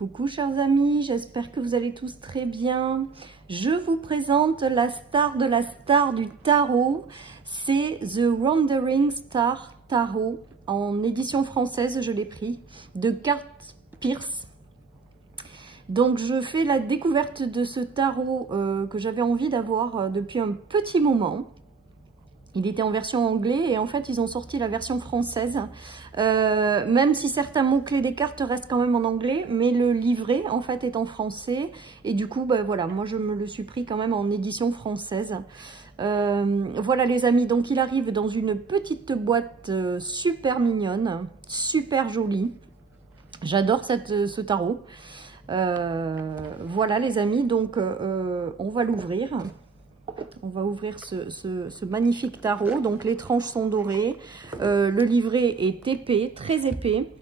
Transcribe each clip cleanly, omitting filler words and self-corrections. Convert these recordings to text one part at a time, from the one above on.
Coucou chers amis, j'espère que vous allez tous très bien. Je vous présente la star de la star du tarot. C'est The Wandering Star Tarot. En édition française, je l'ai pris, de Kurt Pierce. Donc je fais la découverte de ce tarot que j'avais envie d'avoir depuis un petit moment. Il était en version anglais et en fait ils ont sorti la version française. Même si certains mots-clés des cartes restent quand même en anglais, mais le livret en fait est en français. Et du coup, ben, voilà, moi je me le suis pris quand même en édition française. Voilà les amis, donc il arrive dans une petite boîte super mignonne, super jolie. J'adore ce tarot. Voilà les amis, donc on va l'ouvrir. On va ouvrir ce magnifique tarot. Donc les tranches sont dorées. Le livret est épais, très épais.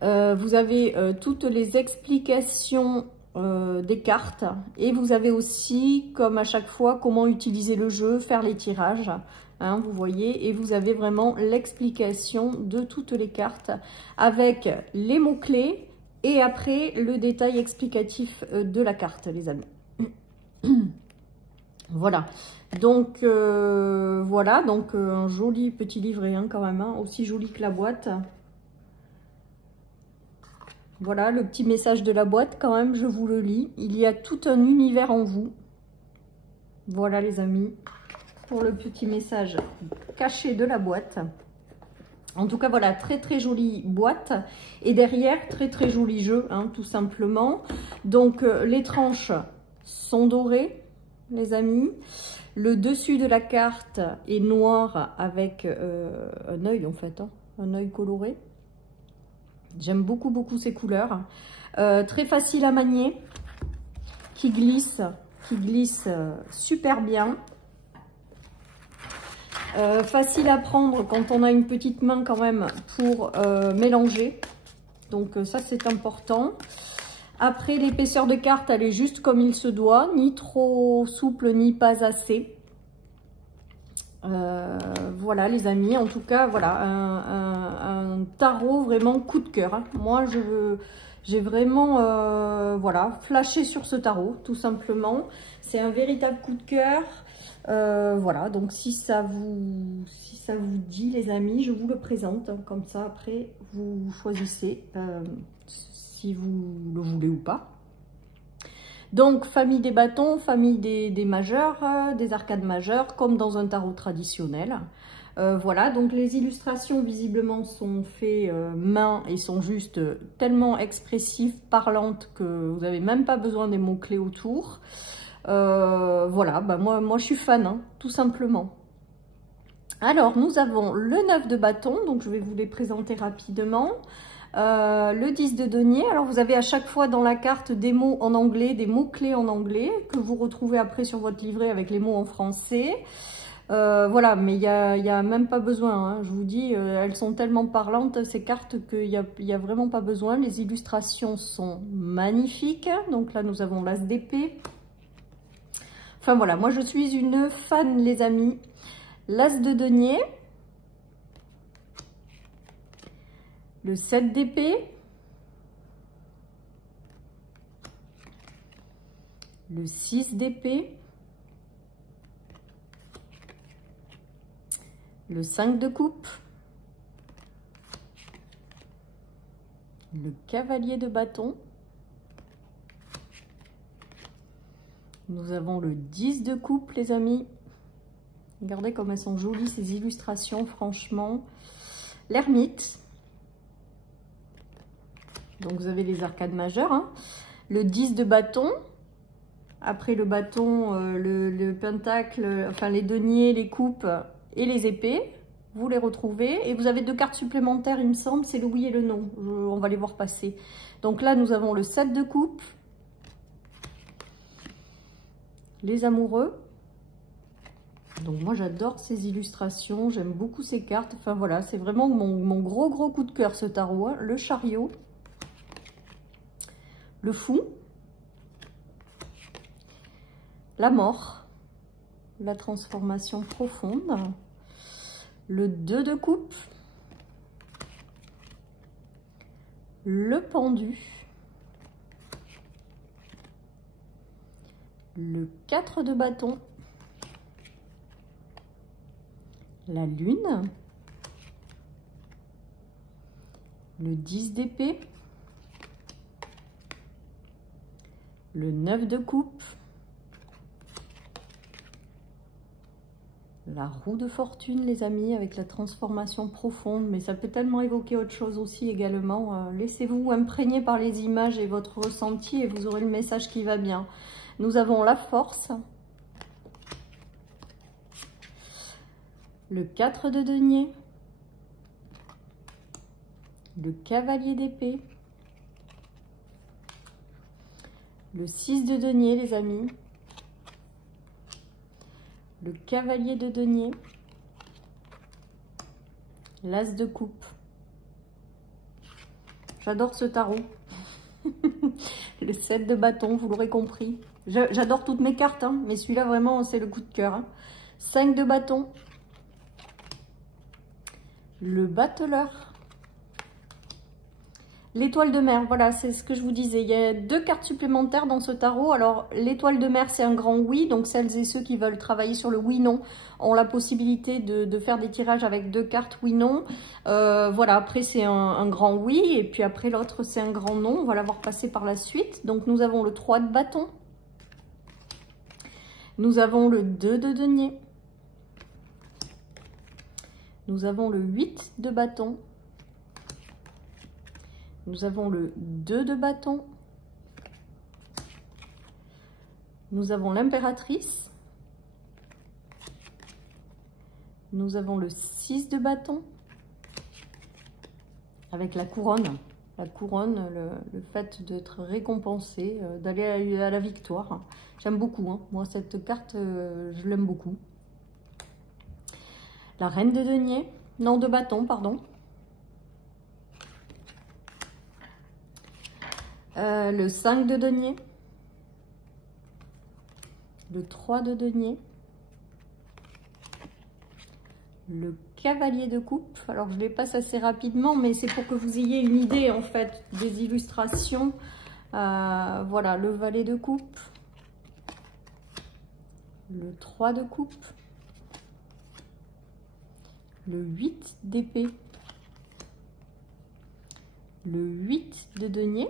Vous avez toutes les explications des cartes. Et vous avez aussi, comme à chaque fois, comment utiliser le jeu, faire les tirages. Hein, vous voyez, et vous avez vraiment l'explication de toutes les cartes avec les mots-clés et après le détail explicatif de la carte, les amis. Voilà, donc un joli petit livret hein, quand même, hein, aussi joli que la boîte. Voilà, le petit message de la boîte quand même, je vous le lis. Il y a tout un univers en vous. Voilà les amis, pour le petit message caché de la boîte. En tout cas, voilà, très très jolie boîte. Et derrière, très très joli jeu, hein, tout simplement. Donc, les tranches sont dorées. Les amis, le dessus de la carte est noir avec un œil en fait, hein, un œil coloré. J'aime beaucoup ces couleurs. Très facile à manier, qui glisse super bien. Facile à prendre quand on a une petite main quand même pour mélanger. Donc ça c'est important. Après, l'épaisseur de carte, elle est juste comme il se doit, ni trop souple, ni pas assez. Voilà les amis, en tout cas, voilà, un tarot vraiment coup de cœur. Hein. Moi, j'ai vraiment, voilà, flashé sur ce tarot, tout simplement. C'est un véritable coup de cœur. Voilà, donc si ça vous dit, les amis, je vous le présente. Comme ça, après, vous choisissez si vous le voulez ou pas. Donc, famille des bâtons, famille des majeurs, des arcades majeures, comme dans un tarot traditionnel. Voilà, donc les illustrations, visiblement, sont faites main et sont juste tellement expressives, parlantes, que vous n'avez même pas besoin des mots-clés autour. Voilà, bah moi je suis fan, hein, tout simplement. Alors, nous avons le 9 de bâton, donc je vais vous les présenter rapidement. Le 10 de denier, alors vous avez à chaque fois dans la carte des mots en anglais, des mots-clés en anglais, que vous retrouvez après sur votre livret avec les mots en français. Voilà, mais il n'y a même pas besoin, hein. Je vous dis, elles sont tellement parlantes ces cartes qu'il n'y a vraiment pas besoin. Les illustrations sont magnifiques, donc là nous avons l'as d'épée. Enfin voilà, moi je suis une fan les amis. L'as de denier. Le 7 d'épée, le 6 d'épée, le 5 de coupe, le cavalier de bâton, nous avons le 10 de coupe les amis. Regardez comme elles sont jolies ces illustrations, franchement. L'ermite. Donc vous avez les arcades majeures, hein. Le 10 de bâton, après le bâton, le pentacle, enfin les deniers, les coupes et les épées, vous les retrouvez. Et vous avez deux cartes supplémentaires, il me semble, c'est le oui et le non, on va les voir passer. Donc là nous avons le 7 de coupe, les amoureux. Donc moi j'adore ces illustrations, j'aime beaucoup ces cartes, enfin voilà, c'est vraiment mon gros coup de cœur ce tarot, hein. Le chariot. Le fou, la mort, la transformation profonde, le 2 de coupe, le pendu, le 4 de bâton, la lune, le 10 d'épée, le 9 de coupe, la roue de fortune, les amis, avec la transformation profonde, mais ça peut tellement évoquer autre chose aussi également. Laissez-vous imprégner par les images et votre ressenti et vous aurez le message qui va bien. Nous avons la force, le 4 de denier, le cavalier d'épée, le 6 de denier, les amis, le cavalier de denier, l'as de coupe. J'adore ce tarot. Le 7 de bâton, vous l'aurez compris. J'adore toutes mes cartes, hein, mais celui-là vraiment c'est le coup de cœur. Hein. 5 de bâton, le battleur, l'étoile de mer, voilà, c'est ce que je vous disais. Il y a 2 cartes supplémentaires dans ce tarot. Alors, l'étoile de mer, c'est un grand oui. Donc, celles et ceux qui veulent travailler sur le oui-non ont la possibilité de faire des tirages avec 2 cartes oui-non. Voilà, après, c'est un grand oui. Et puis après, l'autre, c'est un grand non. On va l'avoir passé par la suite. Donc, nous avons le 3 de bâton. Nous avons le 2 de denier. Nous avons le 8 de bâton. Nous avons le 2 de bâton. Nous avons l'impératrice. Nous avons le 6 de bâton. Avec la couronne. La couronne, le fait d'être récompensé, d'aller à la victoire. J'aime beaucoup. Hein. Moi, cette carte, je l'aime beaucoup. La reine de denier. Non, de bâton, pardon. Le 5 de denier, le 3 de denier, le cavalier de coupe. Alors je les passe assez rapidement, mais c'est pour que vous ayez une idée en fait des illustrations. Voilà, le valet de coupe, le 3 de coupe, le 8 d'épée, le 8 de denier,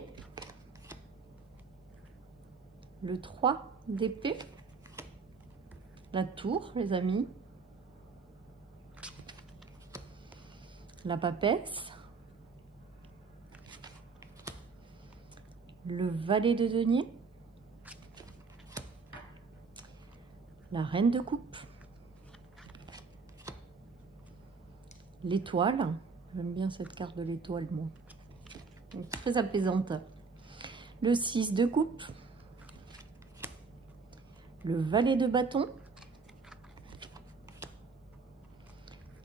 le 3 d'épée, la tour, les amis, la papesse, le valet de denier, la reine de coupe, l'étoile. J'aime bien cette carte de l'étoile, moi. Très apaisante. Le 6 de coupe, le valet de bâton,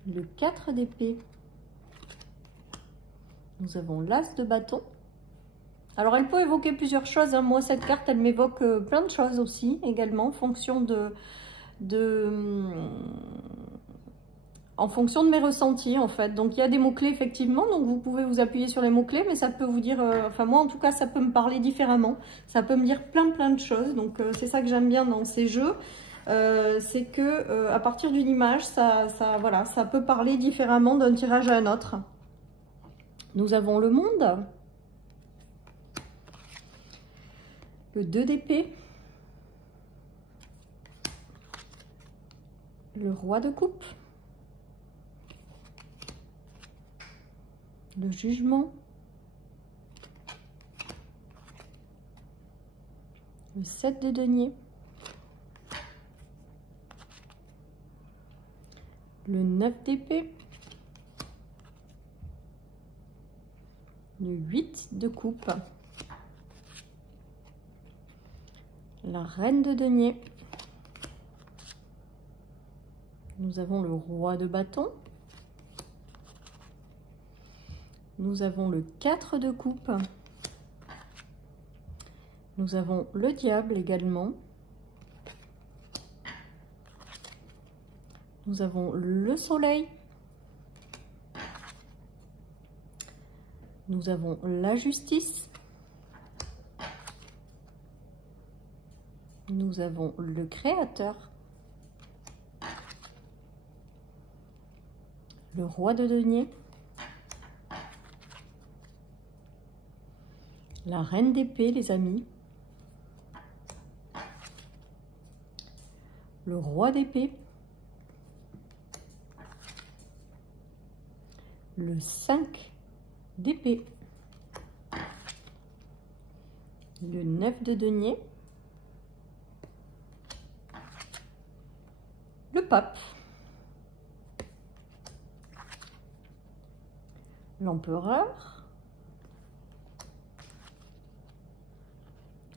le 4 d'épée, nous avons l'as de bâton. Alors elle peut évoquer plusieurs choses, hein. Moi cette carte elle m'évoque plein de choses aussi également en fonction en fonction de mes ressentis en fait. Donc il y a des mots-clés effectivement, donc vous pouvez vous appuyer sur les mots-clés, mais ça peut vous dire, enfin moi en tout cas ça peut me parler différemment, ça peut me dire plein de choses, donc c'est ça que j'aime bien dans ces jeux, c'est que à partir d'une image, voilà, ça peut parler différemment d'un tirage à un autre. Nous avons le monde, le 2 d'épée, le roi de coupe, le jugement, le 7 de denier, le 9 d'épée, le 8 de coupe, la reine de denier, nous avons le roi de bâton, nous avons le 4 de coupe, nous avons le diable également, nous avons le soleil, nous avons la justice, Nous avons le créateur, le roi de denier, la reine d'épée, les amis, le roi d'épée, le 5 d'épée, le 9 de denier, le pape, l'empereur,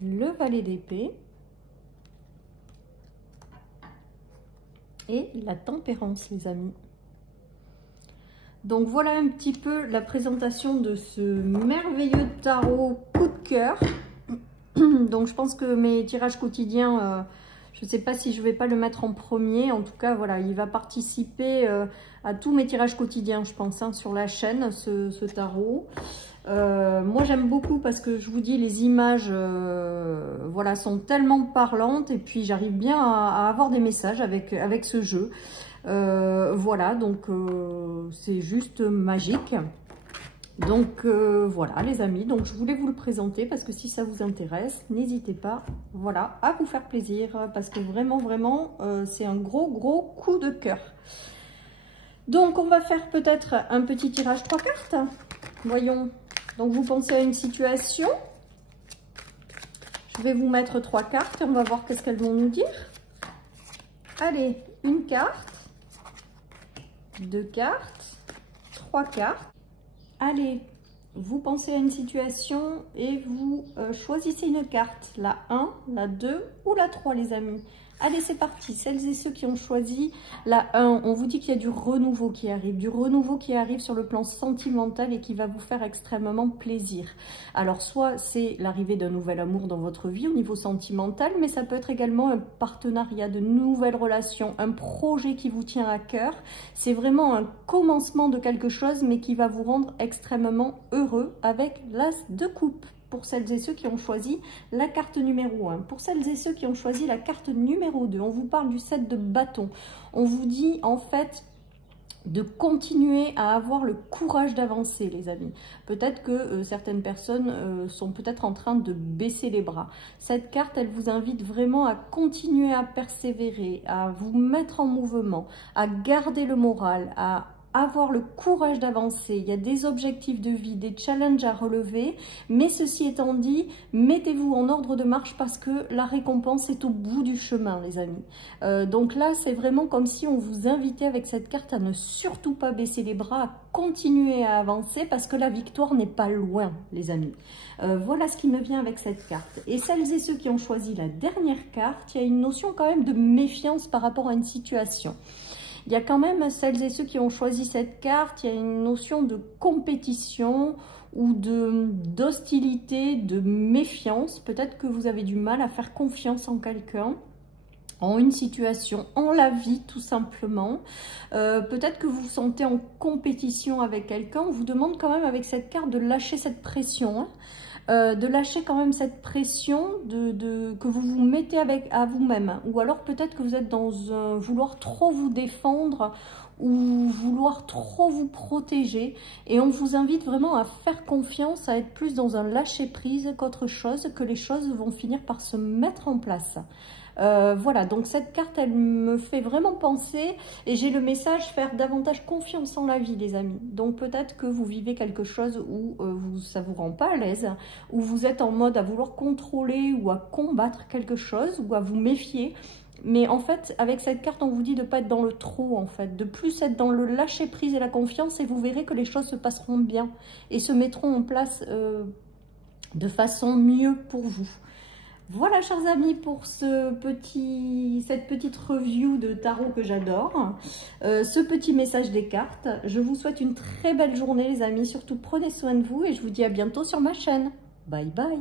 le valet d'épée et la tempérance, les amis. Donc voilà un petit peu la présentation de ce merveilleux tarot coup de cœur. Donc je pense que mes tirages quotidiens, je ne sais pas si je ne vais pas le mettre en premier. En tout cas, voilà, il va participer à tous mes tirages quotidiens, je pense, hein, sur la chaîne, ce tarot. Moi j'aime beaucoup parce que je vous dis, les images voilà, sont tellement parlantes et puis j'arrive bien à avoir des messages avec ce jeu. Voilà, donc c'est juste magique. Donc voilà les amis, donc je voulais vous le présenter parce que si ça vous intéresse, n'hésitez pas, voilà, à vous faire plaisir parce que vraiment c'est un gros coup de cœur. Donc on va faire peut-être un petit tirage 3 cartes. Voyons, donc vous pensez à une situation. Je vais vous mettre 3 cartes et on va voir qu'est-ce qu'elles vont nous dire. Allez, une carte, 2 cartes, 3 cartes. Allez, vous pensez à une situation et vous choisissez une carte, la 1, la 2 ou la 3 les amis. Allez, c'est parti. Celles et ceux qui ont choisi la 1, on vous dit qu'il y a du renouveau qui arrive sur le plan sentimental et qui va vous faire extrêmement plaisir. Alors, soit c'est l'arrivée d'un nouvel amour dans votre vie au niveau sentimental, mais ça peut être également un partenariat, de nouvelles relations, un projet qui vous tient à cœur. C'est vraiment un commencement de quelque chose, mais qui va vous rendre extrêmement heureux avec l'As de coupe. Pour celles et ceux qui ont choisi la carte numéro 1. Pour celles et ceux qui ont choisi la carte numéro 2, on vous parle du 7 de bâton. On vous dit en fait de continuer à avoir le courage d'avancer, les amis. Peut-être que certaines personnes sont peut-être en train de baisser les bras. Cette carte, elle vous invite vraiment à continuer à persévérer, à vous mettre en mouvement, à garder le moral, à avoir le courage d'avancer. Il y a des objectifs de vie, des challenges à relever, mais ceci étant dit, mettez-vous en ordre de marche parce que la récompense est au bout du chemin, les amis. Donc là, c'est vraiment comme si on vous invitait avec cette carte à ne surtout pas baisser les bras, à continuer à avancer parce que la victoire n'est pas loin, les amis. Voilà ce qui me vient avec cette carte. Et celles et ceux qui ont choisi la dernière carte, il y a une notion quand même de méfiance par rapport à une situation. Il y a quand même celles et ceux qui ont choisi cette carte, il y a une notion de compétition ou d'hostilité, de méfiance. Peut-être que vous avez du mal à faire confiance en quelqu'un, en une situation, en la vie tout simplement. Peut-être que vous vous sentez en compétition avec quelqu'un. On vous demande quand même avec cette carte de lâcher cette pression, hein. De lâcher quand même cette pression que vous vous mettez à vous-même. Ou alors peut-être que vous êtes dans un vouloir trop vous défendre ou vouloir trop vous protéger. Et on vous invite vraiment à faire confiance, à être plus dans un lâcher-prise qu'autre chose, que les choses vont finir par se mettre en place. Voilà, donc cette carte, elle me fait vraiment penser et j'ai le message faire davantage confiance en la vie, les amis. Donc peut-être que vous vivez quelque chose où ça vous rend pas à l'aise, où vous êtes en mode à vouloir contrôler ou à combattre quelque chose ou à vous méfier. Mais en fait, avec cette carte, on vous dit de ne pas être dans le trop, en fait, de plus être dans le lâcher-prise et la confiance et vous verrez que les choses se passeront bien et se mettront en place de façon mieux pour vous. Voilà, chers amis, pour cette petite review de tarot que j'adore, ce petit message des cartes. Je vous souhaite une très belle journée, les amis. Surtout, prenez soin de vous et je vous dis à bientôt sur ma chaîne. Bye bye.